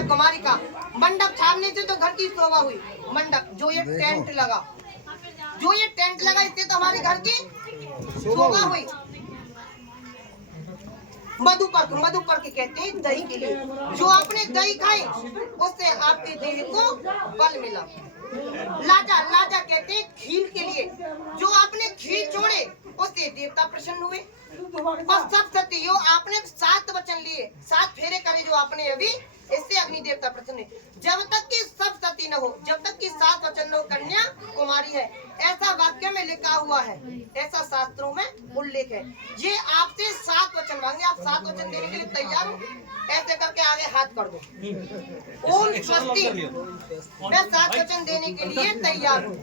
कुमारी का मंडप छावने से तो घर की शोभा हुई। मंडप जो ये टेंट लगा, इससे तो हमारे घर की शोभा हुई। मधुपर के कहते हैं दही के लिए। जो आपने दही खाई उससे आपके देह को बल मिला। लाजा कहते हैं खीर के लिए। जो आपने खीर छोड़े उससे देवता प्रसन्न हुए। और सब सती जो आपने 7 वचन लिए, 7 फेरे करे जो आपने अभी, इससे अग्नि देवता प्रसन्न है। जब तक कि सब सती न हो, जब तक कि 7 वचन न हो, कन्या कुमारी है। ऐसा वाक्य में लिखा हुआ है, ऐसा शास्त्रों में उल्लेख है। ये आपसे 7 वचन मांगे, आप 7 वचन देने के लिए तैयार हो? ऐसे करके आगे हाथ कर दो। ओम स्वस्ति, मैं 7 वचन देने के लिए तैयार हूँ।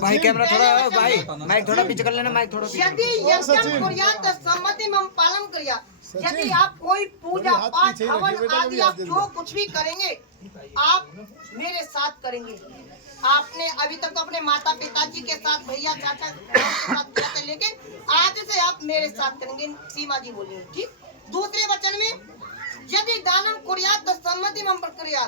भाई कैमरा थोड़ा, भाई माइक थोड़ा पीछे कर लेना, माइक थोड़ा पीछे। यदि यज्ञ कुर्यात सम्मति मम पालन करिया। यदि आप कोई पूजा पाठ हवन आदि आप जो कुछ भी करेंगे, आप मेरे साथ करेंगे। आपने अभी तक तो अपने माता पिताजी के साथ, भैया चाचा के साथ किया था, लेकिन आज से आप मेरे साथ करेंगे। सीमा जी बोलिए, ठीक। दूसरे वचन में यदि दानम कुर्यात सम्मति मम प्रक्रिया।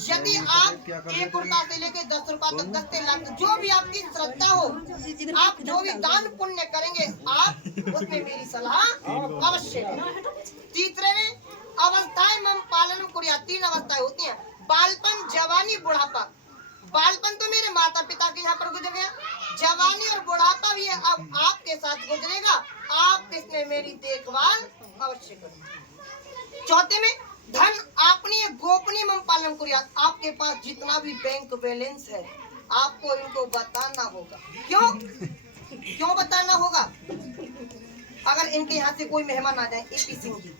यदि आप 1 रुपया से लेके 10 रुपया तक, 10 से लाख, जो भी आपकी श्रद्धा हो, आप जो भी दान पुण्य करेंगे, आप उसमें मेरी सलाह अवश्य है। तीसरे में अवस्थाएं मम पालन कुर्या। 3 अवस्थाएं होती हैं, बालपन, जवानी, बुढ़ापा। बालपन तो मेरे माता पिता के यहाँ पर गुजर गया, जवानी और बुढ़ापा भी अब आपके साथ गुजरेगा। आप इसमें मेरी देखभाल अवश्य करें। चौथे में धन आपने गोपनीय मम पालन करिया। आपके पास जितना भी बैंक बैलेंस है, आपको इनको बताना होगा। क्यों बताना होगा? अगर इनके यहाँ से कोई मेहमान आ जाए, एपी सिंह जी,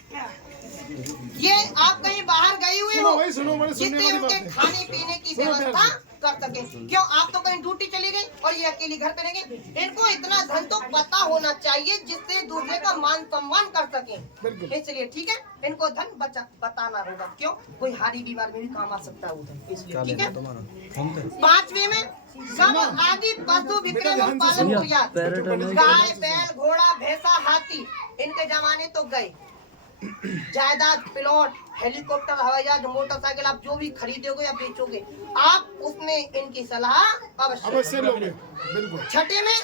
ये आप कहीं बाहर गए हुए हो, जिससे उनके खाने पीने की व्यवस्था कर सके। क्यों? आप तो कहीं ड्यूटी चली गई और ये अकेली घर पे रहेंगे। इनको इतना धन तो पता होना चाहिए जिससे दूसरे का मान सम्मान कर सके। इसलिए ठीक है, इनको धन बताना होगा। क्यों? कोई हारी बीमार में भी काम आ सकता है उधर, इसलिए ठीक है। 5वें में सब आदि पशु विक्रय में पालन किया। गाय, बैल, घोड़ा, भैंसा, हाथी, इनके जमाने तो गए। जायदाद, प्लॉट, हेलीकॉप्टर, हवाई जहाज, मोटरसाइकिल, आप जो भी खरीदोगे या बेचोगे, आप उसमें इनकी सलाह अवश्य लोगे। बिल्कुल। 6 में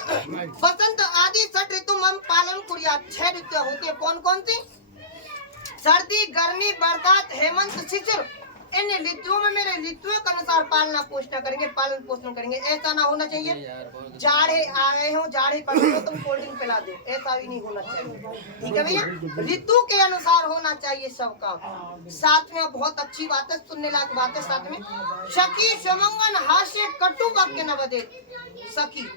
वसंत आदि 6 ऋतु मम पालन कुरिया। 6 ऋतु होती है, कौन कौन सी? सर्दी, गर्मी, बरसात, हेमंत, शिशिर। इन ऋतुओं में मेरे ऋतुओं के अनुसार पालन पोषण करेंगे। ऐसा ना होना चाहिए जाड़े आ रहे हो, जाड़े पड़ रहे हो, तुम कोल्ड ड्रिंक पिला दो, ऐसा भी नहीं होना चाहिए। ठीक है भैया, ऋतु के अनुसार होना चाहिए सब काम। साथ में बहुत अच्छी बात है, सुनने लायक बात है। साथ में सखी सुमंगन हास्य कटु वाक्य न बदे। सखी,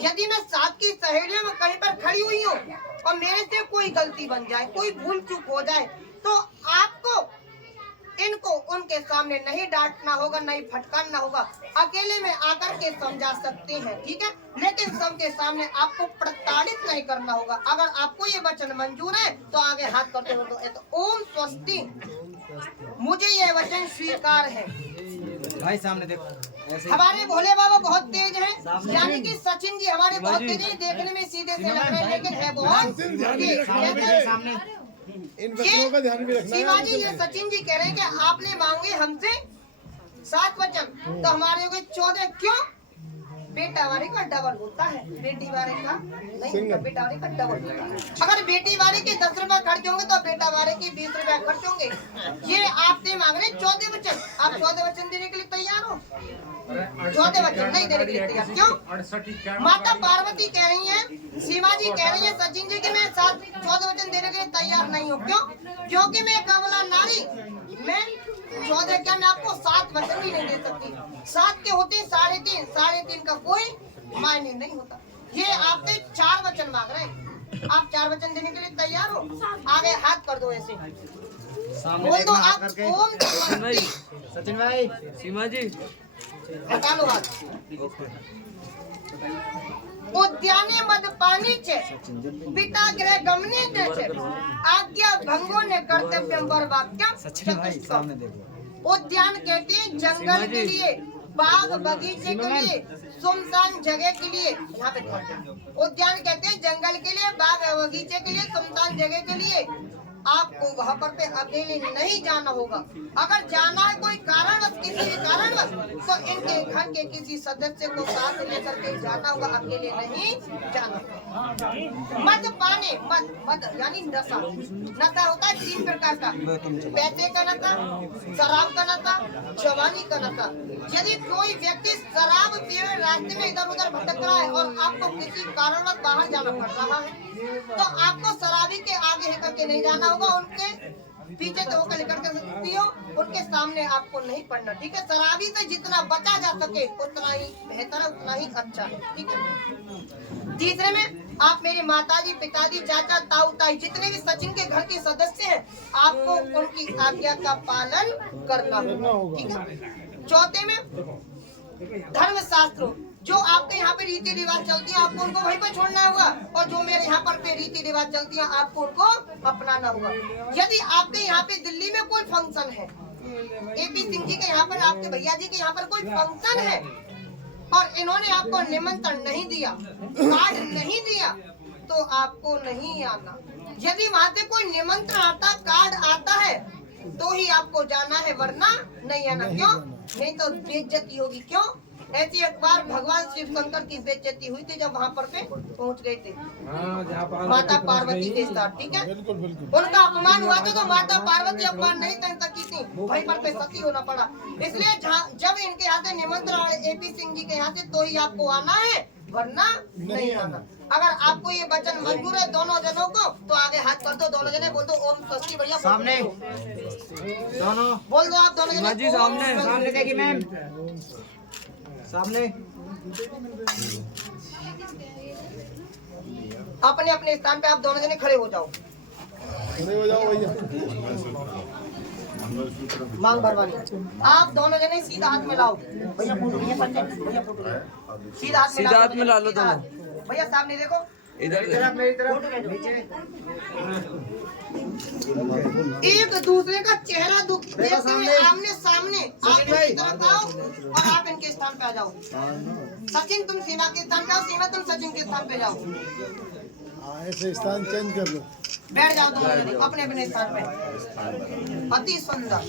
यदि मैं साथ की सहेलियों में कहीं पर खड़ी हुई हूँ और मेरे से कोई गलती बन जाए, कोई भूल चूक हो जाए, तो आपको इनको उनके सामने नहीं डांटना होगा, नहीं फटकारना होगा। अकेले में आकर के समझा सकते हैं, ठीक है, लेकिन सबके सामने आपको प्रताड़ित नहीं करना होगा। अगर आपको ये वचन मंजूर है तो आगे हाथ करते हो तो ओम स्वस्ति, मुझे ये वचन स्वीकार है। भाई सामने देखो, हमारे भोले बाबा बहुत तेज हैं, यानी कि सचिन जी हमारे बहुत तेज हैं। देखने में सीधे से लग रहे हैं, लेकिन है बहुत सामने। इन वचनों का ध्यान भी रखना। शिवाजी, ये सचिन जी कह रहे हैं कि आपने मांगे हमसे 7 वचन, तो हमारे हो गए 14। क्यों? बेटा वाले का डबल होता है, बेटी वाले का नहीं, बेटा वाले का डबल होता है। अगर बेटी वाले के 10 रुपए खर्च होंगे तो बेटा वाले के 20 रुपए खर्च होंगे। ये आपसे मांग रहे 14 वचन। आप 14 वचन देने के लिए तैयार हो? 14 वचन नहीं देने के लिए तैयार। क्यों? माता पार्वती कह रही है, सीमा जी कह रही है सचिन जी की मैं 14 वचन देने के लिए तैयार नहीं हूँ। क्यों? क्योंकि मैं कमला नारी, मैं 14 क्या, मैं आपको 7 वचन भी नहीं दे सकती। 7 के होते 3.5, 3.5 का कोई मायने नहीं होता। ये आपसे 4 वचन मांग रहे हैं, आप 4 वचन देने के लिए तैयार हो? आगे हाथ कर दो, ऐसे बोल दो आप ओम। सचिन भाई, सीमा जी हटा लो हाथ। उद्याने मदपानी छे, पिता गृह गमने छे, आज्ञा भंगो ने कर्तव्य वर वाक्यम। सचिन भाई सामने देखो। उद्यान कहते हैं जंगल के लिए, बाग बगीचे के लिए, सुनसान जगह के लिए। यहाँ पे उद्यान कहते हैं जंगल के लिए, बाग बगीचे के लिए, सुनसान जगह के लिए। आपको वहाँ पर पे अकेले नहीं जाना होगा। अगर जाना है कोई कारणवश, किसी भी कारणवश, तो इनके घर के किसी सदस्य को साथ लेकर के जाना होगा, अकेले नहीं जाना होगा। मद पाने, मद यानी नशा। नशा होता है 3 प्रकार का, पैसे का नशा, शराब का नशा, जवानी का नशा। यदि कोई व्यक्ति शराब पिए रास्ते में इधर उधर भटक रहा है और आपको किसी कारणवश बाहर जाना पड़ रहा है, तो आपको शराबी के आगे है करके नहीं जाना होगा, उनके पीछे तो होकर लेकर के सकती हो, उनके सामने आपको नहीं पढ़ना। ठीक है, शराबी से जितना बचा जा सके उतना ही बेहतर है, उतना ही अच्छा है। ठीक है। तीसरे में आप मेरी माताजी, पिताजी, चाचा, ताऊ, ताई, जितने भी सचिन के घर के सदस्य हैं, आपको उनकी आज्ञा का पालन करना होगा। ठीक है। चौथे में धर्म शास्त्रों, जो आपके यहाँ पे रीति रिवाज चलती है, आपको उनको वहीं पर छोड़ना होगा, और जो मेरे यहाँ पर पे रीति रिवाज चलती है, आपको उनको अपनाना होगा। यदि आपके यहाँ पे दिल्ली में कोई फंक्शन है, एपी सिंह जी के यहाँ पर, आपके भैया जी के यहाँ पर कोई फंक्शन है, और इन्होंने आपको निमंत्रण नहीं दिया, कार्ड नहीं दिया, तो आपको नहीं आना। यदि वहाँ से कोई निमंत्रण आता, कार्ड आता है, तो ही आपको जाना है, वरना नहीं आना। क्यों? नहीं तो बेइज्जती होगी। क्यों? ऐसी एक बार भगवान शिव शंकर की बेइज्जती हुई थी, जब वहाँ पर पे पहुँच गए थे माता पार्वती के साथ। ठीक है, उनका अपमान हुआ था, तो माता पार्वती अपमान नहीं कर सकी थी, वहीं पर पे सती होना पड़ा। इसलिए जब इनके यहाँ से निमंत्रण एपी सिंह जी के यहाँ से, तो ही आपको आना है, वरना नहीं आना। अगर आपको ये वचन मंजूर है दोनों जनों को, तो आगे हाथ कर दो, दोनों जने बोल दो ओम स्वस्ति। भैया सामने दोनों बोल दो, आप दोनों जने जी सामने, सामने देखिए मैम, सामने। अपने अपने स्थान पे आप दोनों जने खड़े हो जाओ। खड़े हो जाओ भैया। मांग भरवानी। आप दोनों जने सीधा हाथ में लाओ। भैया फोटो, भैया फोटो, सीधा हाथ में ला लो दोनों। भैया सामने देखो, इधर मेरी तरफ। एक दूसरे का चेहरा देखते हुए आमने सामने आप इनकी तरफ आओ, और आप इनके स्थान पे आ जाओ। सचिन तुम सीमा के स्थान पे आओ, सीमा तुम सचिन के स्थान पे जाओ। ऐसे स्थान चेंज कर लो। बैठ जाओ दोनों जने अपने अपने स्थान पे। अति सुंदर।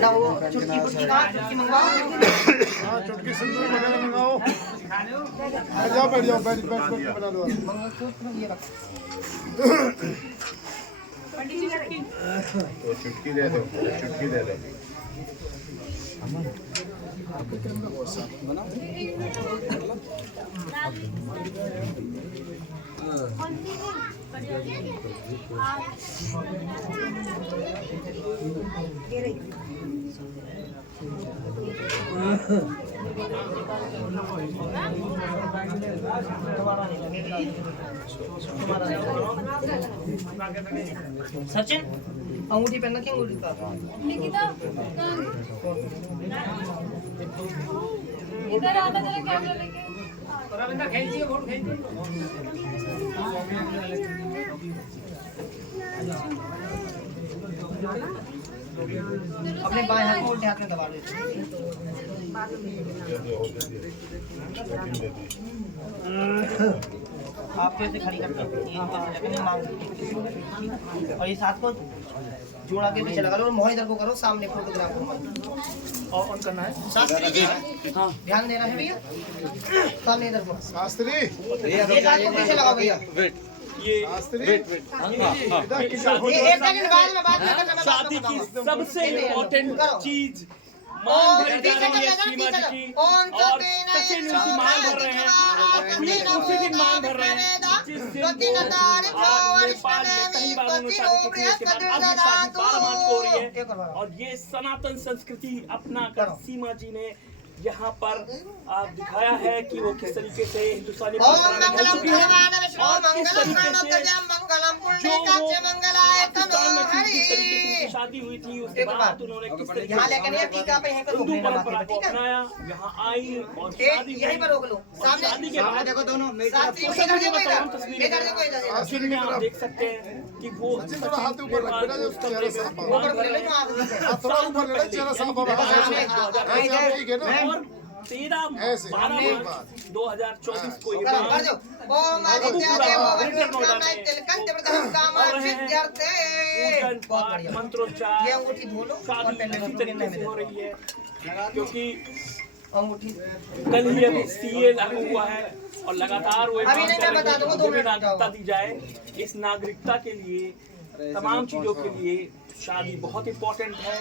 ना वो चुटकी पुटकी कहाँ, चुटकी मंगवाओ। हाँ, चुटकी सिंदूर वगैरह मंगाओ। बैठ जाओ, बैठ बना लो। तो चुटकी दे दो, चुटकी दे दो। सचिन अंगूठी पहनना, क्या अंगूठी का? इधर आना जरा, कैमरा लेके। अपने बाएं हाथ को उल्टे हाथ में दबा दो। आप कैसे खड़ी करते हैं? और इस हाथ को जोड़ा के पीछे लगा लो, और मुँह इधर को करो, सामने फोटोग्राफ को और ऑन करना है। शास्त्री जी ध्यान देना है भैया, सामने इधर को। शास्त्री, एक हाथ को पीछे लगाओ भैया। शास्त्री, एक सेकंड बाद में करना। शादी की सबसे इम्पोर्टेंट चीज मान भरी जा रही है सीमा जी की, और सचिन उनकी मान भर रहे हैं, उसी दिन मान भर रहे हैं जिस दिन वो नेपाल में पहली बार उन्होंने शादी की, उसके बाद अब ये शादी 12 मार्च को हो रही है। और ये सनातन संस्कृति अपना कर सीमा जी ने यहाँ पर दिखाया है कि वो किस तरीके से हिंदुस्तानी परंपरा में ढल चुकी है और किस तरीके से मंगलम जो पुण्डिकाक्ष वो मंगलाय पाकिस्तान में थी, जिस तरीके से तनोहरि। शादी हुई थी उसके एक बाद बात। उन्होंने किस तरीके यहाँ से लेकर ये टीका पे यहीं पे रोक हिंदू लेना परंपरा बातें, को ठीक है? अपनाया, यहाँ आई और एक शादी यहीं पर रोक लो। सामने शादी के सामने बाद देखो दोनों मेरी तरफ। साथी इधर देखो, इधर इधर देखो, इधर देखो। तस्वीर में आप देख सकते हैं कि वो सचिन थोड़ा हाथ ऊपर रख बेटा, जो चेहरा साफ हो। ऊपर खोले लो, आगे देखो। हाथ थोड़ा ऊपर ले लो, चेहरा साफ हो। ऐसे आप ठीक है ना? और 13 ऐसे, 12 मार्च 2024 को ये करो, कर बात दो। ओम आदित्य देवो वरुणोत्तराय तिलकं प्रथम कामं सिद्ध्यर्थे। पूजन बहुत पाठ बढ़िया। ये मंत्रोच्चार अंगूठी धो लो और शादी पहले इसी तरीके से हो रही है, क्योंकि अंगूठी कल ही अभी सीए लागू हुआ है और लगातार वो अभी नहीं, मैं बता दूंगा, 2 मुझे भी मिनट नागरिकता दी जाए। इस नागरिकता के लिए तमाम चीजों के लिए शादी बहुत इम्पोर्टेंट है।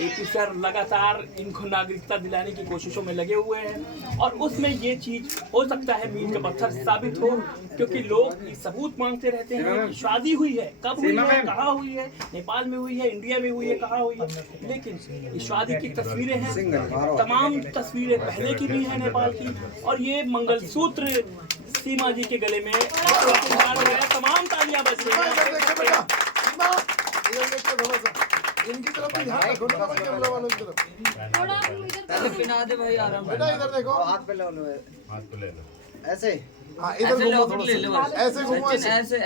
एपी सर लगातार इनको नागरिकता दिलाने की कोशिशों में लगे हुए हैं और उसमें ये चीज हो सकता है मील का पत्थर साबित हो, क्योंकि लोग सबूत मांगते रहते हैं कि शादी हुई है, कब हुई है, कहाँ हुई है, नेपाल में हुई है, इंडिया में हुई है, कहाँ हुई है। लेकिन ये शादी की तस्वीरें हैं, तमाम तस्वीरें पहले की भी हैं नेपाल की, और ये मंगलसूत्र सीमा जी के गले में तमाम तालियां बज रही इधर हैं। देखो बेटा, सीमा, इधर देखो थोड़ा सा। इनकी तरफ भी ध्यान रखो ना, कैमरा वालों की तरफ। थोड़ा आप इधर पिना दे भाई आराम से। बेटा इधर देखो। हाथ पे लो लो हाथ पे ले लो। ऐसे हाँ, इधर घूमो थोड़ा ले लो सा। बस। ऐसे घूमो, ऐसे। ऐसे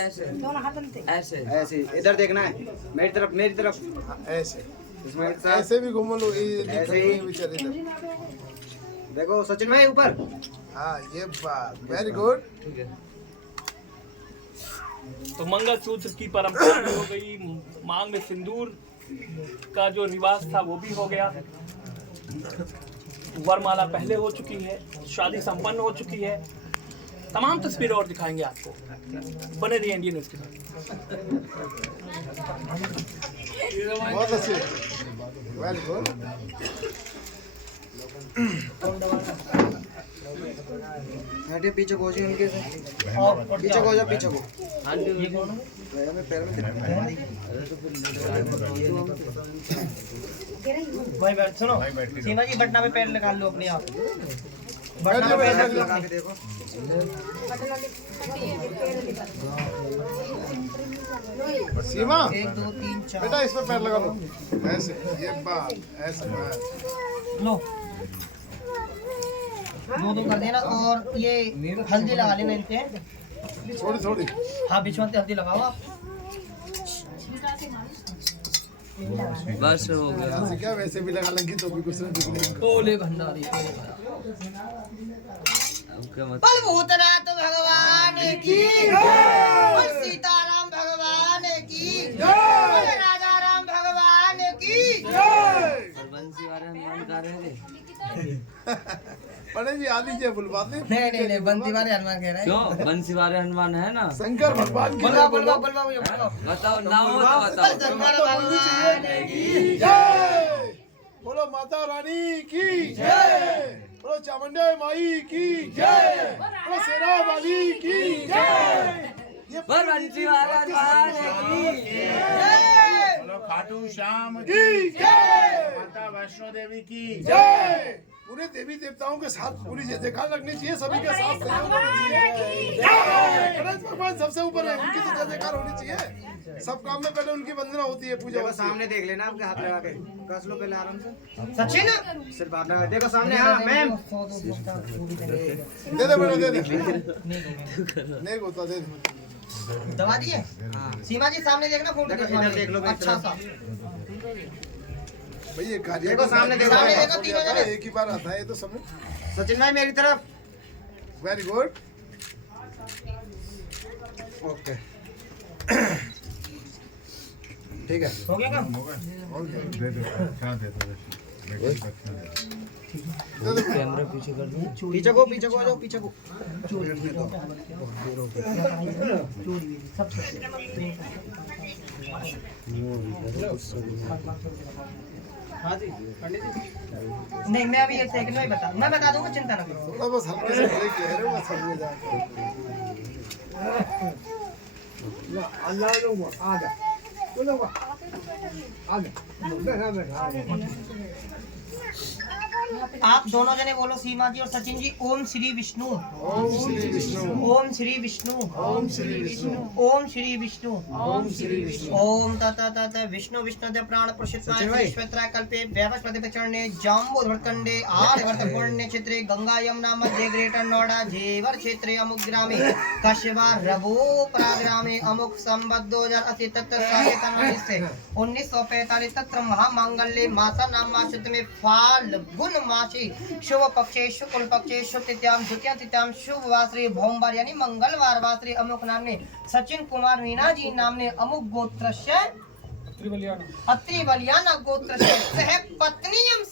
ऐसे ऐसे इधर देखना है मेरी तरफ मेरी तरफ हाँ, ऐसे। इसमें एक साथ ऐसे भी घूमो लो, ये ऐसे ही। बेचारे इधर। देखो सचिन भाई ऊपर हाँ, ये बात वेरी गुड। तो मंगलसूत्र की परंपरा भी हो गई, मांग में सिंदूर का जो रिवाज था वो भी हो गया, वरमाला पहले हो चुकी है, शादी संपन्न हो चुकी है। तमाम तस्वीरें और दिखाएंगे आपको, बने रहिए इंडियन न्यूज़ के साथ। बहुत अच्छे, वेरी गुड। हटे पीछे को जी उनके से पीछे को जा पीछे को पैर में भाई बैठ सुनो, सीमा जी बटना पे पैर निकाल लो अपने आप। बैठ जाओ, बैठ जाओ। लगा के देखो सीमा, 1 2 3 4 बेटा इस पे पैर लगा लो, ऐसे। ये बात ऐसे बात। लो, 2 कर देना, और ये हल्दी लगा लेना इनके। थोड़ी थोड़ी। हाँ, बीच में हल्दी लगाओ आप। बस हो गया ऐसे क्या, वैसे भी लगा लेंगे तो भी कुछ ना दिखने। ओले भंडारी आपके मत बल भूतनाथ भगवान की बल सीताराम भगवान की बल राजा राम भगवान की। बंसी वाले हनुमान का रहे पढ़े जी आदि जी बुलवा दे। नहीं बंदी वाले हनुमान कह रहे हैं। क्यों बंसी वाले हनुमान है ना शंकर भगवान की बोलवा बोलवा बोलवा मुझे बोलवा। बताओ नाम हो तो बताओ शंकर भगवान की जय। बोलो माता रानी की जय। बोलो चामुंडा माई की जय। बोलो शेरा वाली की जय। ये बंसी वाले हनुमान की बोलो खाटू श्याम की जय। माता वैष्णो देवी की जय। पूरे देवी देवताओं के साथ पूरी जय जयकार लगनी चाहिए, सभी के साथ सहयोग होना चाहिए। जय। गणेश भगवान सबसे ऊपर है, उनकी तो जय जयकार होनी चाहिए। सब काम में पहले उनकी वंदना होती है, पूजा देखो होती है। सामने देख लेना आपके हाथ लगा के कस लो पहले आराम से सचिन सिर्फ आप लगा देखो सामने हाँ मैम दे दे बेटा, दे दे। नहीं होता, दे दे। दवा दिए। सीमा जी सामने देखना, फोटो देखो इधर देख लो मेरी अच्छा तरफ। सा। भाई ये कार्य देखो सामने देखो, सामने देखो, तीनों जगह। एक ही बार आता है ये तो समय। सचिन भाई मेरी तरफ वेरी गुड। ओके ठीक है। हो गया काम? दे दो, क्या दे दो, बेटी को अच्छा दे दो। कैमरा पीछे कर दो पीछे को आ जाओ पीछे को हाँ जी पंडित जी नहीं, मैं अभी 1 सेकंड में मैं बता दूंगा, चिंता ना करो। थोड़ा बस हल्के से ब्रेक ले रहे हो, बस हल्के जाके। अल्लाह लो आ जा, बोलो आ जा, बैठा बैठा। आप दोनों जने बोलो, सीमा जी और सचिन जी, ओम श्री विष्णु, ओम श्री विष्णु, ओम श्री विष्णु, ओम श्री विष्णु, ओम श्री विष्णु, ओम श्री विष्णु, ओम तत विष्णु विष्णुदेव प्राण पुरुषोत्तराय कल्पे वैवस्वते चरणे जाम्बूधरखंडे आर्यवर्त पुण्य क्षेत्रे गंगा यमुना मध्ये ग्रेटर नोएडा जेवर क्षेत्रे अमुक ग्रामे कश्यपा रघुपरा ग्रामे अमुक संवत 2080 तत्र 1945 तत्र महामांगल्ये मासा नाम मासत में फाल्गुन मासे शुभ पक्षे शुक्ल पक्षे शुभ तिथ्याम द्वितीय तिथ्याम शुभ वासरे भोमवार यानी मंगलवार वासरे अमुक नाम ने सचिन कुमार मीना जी नाम ने अमुक गोत्रस्य अत्रि बलियाना गोत्रस्य सह पत्नीयम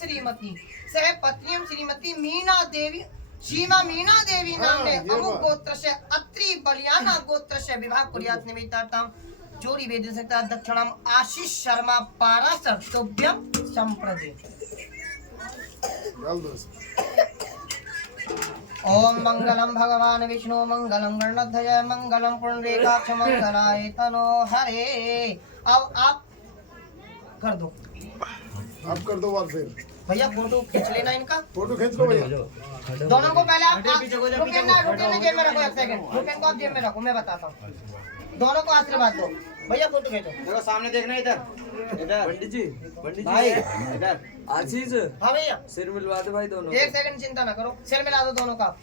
श्रीमती मीना देवी सीमा मीना देवी नाम ने अमुक गोत्रस्य अत्रि बलियाना गोत्रस्य विवाह कुर्यात् निमित्तार्थम जोड़ी वेद सकता दक्षिणम आशीष शर्मा पाराशर तुभ्यम संप्रदे। ओम मंगलम भगवान विष्णु मंगलम गणध्वज मंगलम पुंडरीकाक्ष मंगलाय तनो हरे। अब आप कर दो, आप कर दो बार फिर भैया फोटो खींच लेना इनका, फोटो खींच लो भैया। दोनों को पहले आप रुके ना जेब में रखो, एक सेकंड रुके को आप जेब में रखो, मैं बताता हूँ। दोनों को आशीर्वाद दो भैया, फोटो खींचो। देखो सामने देखना, इधर पंडित जी भाई इधर आशीष, हाँ भैया सिर मिलवा दो भाई दोनों। एक सेकंड चिंता ना करो, सिर मिला दो दोनों का।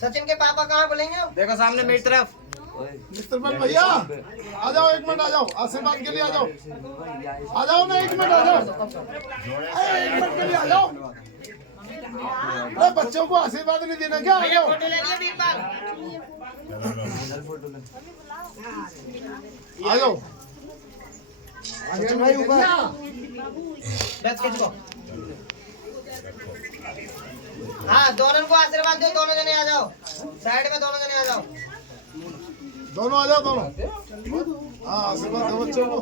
सचिन के पापा कहाँ बोलेंगे? देखो सामने मेरी तरफ। मिस्टर भैया आ जाओ, एक मिनट आ जाओ, आशीर्वाद के लिए आ जाओ, आ जाओ ना, एक मिनट आ जाओ, एक मिनट के लिए आ जाओ। अरे बच्चों को आशीर्वाद नहीं देना क्या? आ जाओ, फोटो ले लिया बीरबल, आ जाओ भाई ऊपर बस खींचो। हाँ दोनों को आशीर्वाद दो, दोनों जने आ जाओ साइड में, दोनों जने आ जाओ, दोनों आ जाओ, दोनों। हाँ आशीर्वाद दो बच्चों को।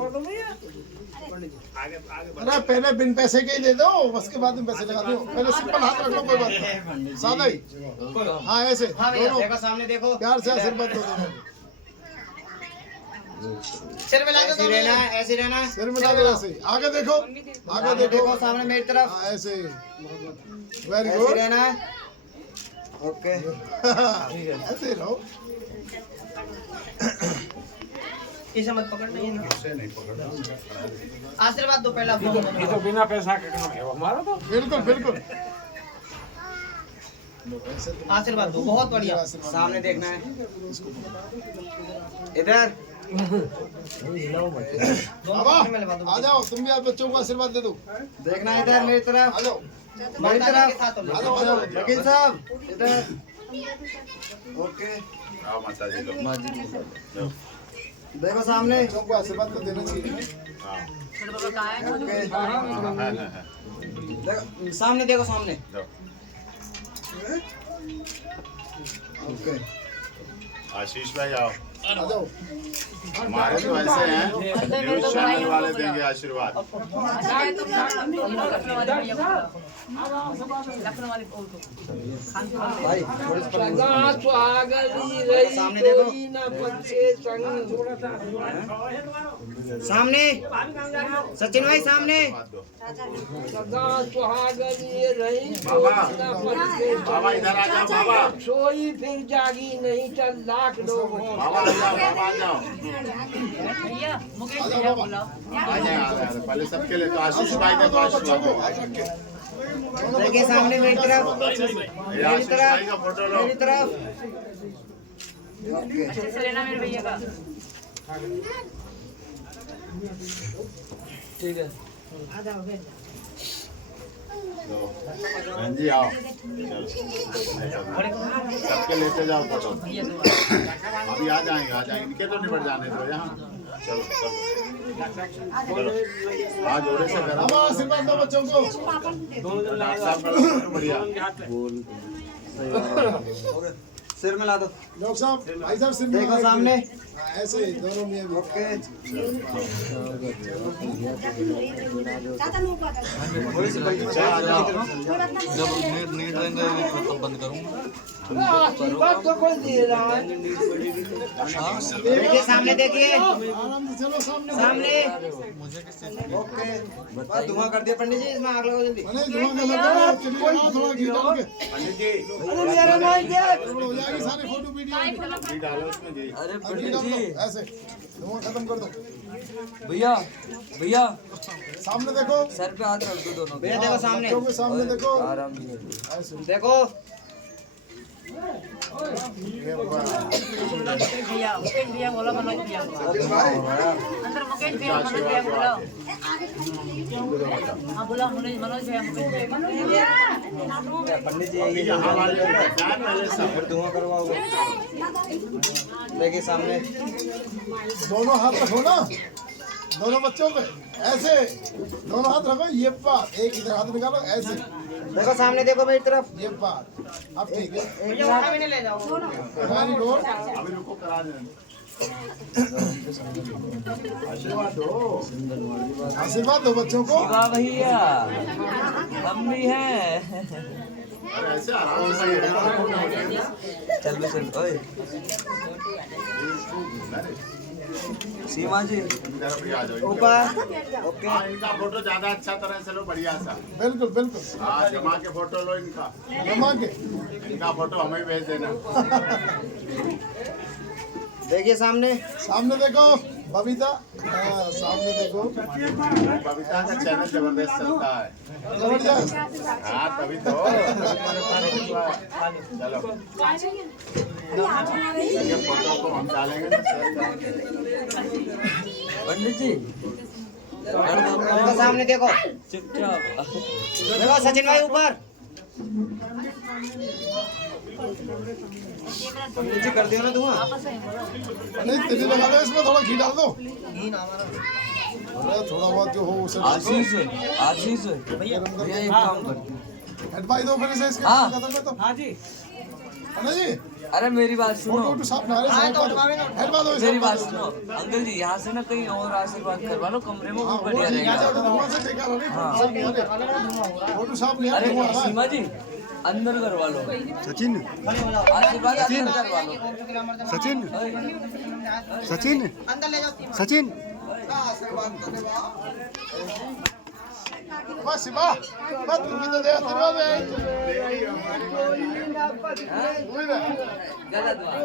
अरे पहले बिन पैसे के ही दे दो, उसके बाद में पैसे लगा दो। पहले सिंपल हाथ रख लो, कोई बात नहीं, सादा ही। हाँ ऐसे दोनों देखो सामने देखो, प्यार से आशीर्वाद दो दोनों। सिर मिला दो ऐसे दोनों। रहना, ऐसे रहना, सिर मिला दो ऐसे, आगे देखो, आगे देखो, देखो सामने मेरी तरफ, हाँ ऐसे, वेरी ऐसे गुड, रहना। ओके ऐसे रहो। इसे मत पकड़ना, ये ना आशीर्वाद दो पहले आप दोनों जने। तो बिना पैसा का काम है हमारा तो। बिल्कुल बिल्कुल, आशीर्वाद दो, बहुत बढ़िया। सामने देखना है, इधर बाबा आ जाओ, तुम भी आप बच्चों को आशीर्वाद दे दो। देखना है, इधर मेरी तरफ, आ जाओ, मेरी माता जी तरफ, के साथ हो आ जाओ, आ जाओ। वकील साहब इधर। ओके आओ माता जी लोग। देखो सामने, बच्चों को आशीर्वाद तो देना चाहिए। ओके देखो सामने, देखो सामने। ओके आशीष भाई आओ, आ जाओ, हमारे तो ऐसे हैं, न्यूज चैनल वाले देंगे आशीर्वाद। भाई सामने देखो, सामने सचिन भाई सामने। बाबा बाबा इधर आ जाओ, बाबा सोई फिर जागी नहीं, चल लाख लोग हों। बाबा आ जाओ, बाबा आ जाओ, आ जाओ बाबा। आ जाए पहले सबके लिए तो आशीष भाई देखो, आशीर्वाद दो। देखिए सामने मेरी तरफ, ये आशीष भाई का फोटो लो। मेरी तरफ। ओके ठीक है। बहन जी आओ, चलो सबके लेते जाओ फोटो। अभी आ जाएंगे, इनके तो निपट जाने दो यहाँ। चलो चलो हाँ जोड़े से करो। बाबा आशीर्वाद दो बच्चों को। डॉक्टर साहब का बढ़िया। सिर मिला दो। डॉक्टर साहब भाई साहब सिर देखो सामने। ऐसे ही दोनों में भी। ओके। देखिए सामने, देखिए आराम से चलो सामने। सामने। ओके बस धुआं कर दिया पंडित जी, इसमें आग लगाओ जल्दी। अरे धुआं का लगा चलिए थोड़ा घी डाल के पंडित जी हो जाएगी सारी फोटो वीडियो घी डालो उसमें घी। अरे अभी पंडित डाल दो, जी ऐसे धुआं खत्म कर दो। भैया भैया सामने देखो, सर पे हाथ रख दो दोनों के। भैया देखो सामने, बच्चों के सामने देखो आराम से ऐसे। देखो भैया मुकेश भैया बोला, मनोज भैया बोला, अंदर मुकेश भैया मनोज भैया बोला। हाँ बोला मनोज भैया मुकेश भैया। पंडित जी अभी यहाँ वाले को पहचान पहले सब। फिर धुआं करवाओगे। देखिए सामने। दोनों हाथ रखो ना, दोनों बच्चों पे ऐसे दोनों हाथ रखो। ये बात एक इधर हाथ निकालो ऐसे। देखो सामने, देखो मेरी तरफ। ये बात अब ठीक है। भी नहीं ले जाओ। Very good. अभी रुको करा दें। आशीर्वाद दो। आशीर्वाद दो बच्चों को। वाह भैया हम भी हैं। अरे ऐसे आराम से चल बे चल। ओए सीमा जी इधर भी आ जाओ। ऊपर। ओके हाँ इनका फोटो ज्यादा अच्छा तरह से लो, बढ़िया सा। बिल्कुल बिल्कुल हाँ जमा के फोटो लो इनका। जमा के। इनका फोटो हमें भेज देना। देखिए सामने। सामने देखो बबीता। हाँ, सामने देखो बबीता का चैनल जबरदस्त चलता है। जबरदस्त। हाँ तभी तो। चलो ये फोटो को हम डालेंगे ना शेयर करेंगे। पंडित जी देखो सामने, देखो चुपचाप। देखो सचिन भाई ऊपर। पंडित जी कर दियो ना धुआं। नहीं तेरी लगा दो, इसमें थोड़ा घी डाल दो। अरे थोड़ा बहुत जो हो उसे डाल दो। आशीष भैया एक काम कर। हटवाई दो फिर से इसके हाँ। खत्म कर दो। हाँ जी है ना जी। अरे मेरी बात सुनो, फोटो साफ ना रहे हटवा दो इसे। मेरी बात सुनो अंकल जी, यहाँ से ना कहीं और आशीर्वाद करवा लो, कमरे में वो बढ़िया रहेगा। फोटो साफ नहीं आ अरे रहा है। सीमा जी अंदर करवा लो। सचिन आशीर्वाद अंदर करवा लो। सचिन सचिन अंदर ले जाओ। सचिन बस बस तुम्हें तो दे आशीर्वाद है। गलत बात।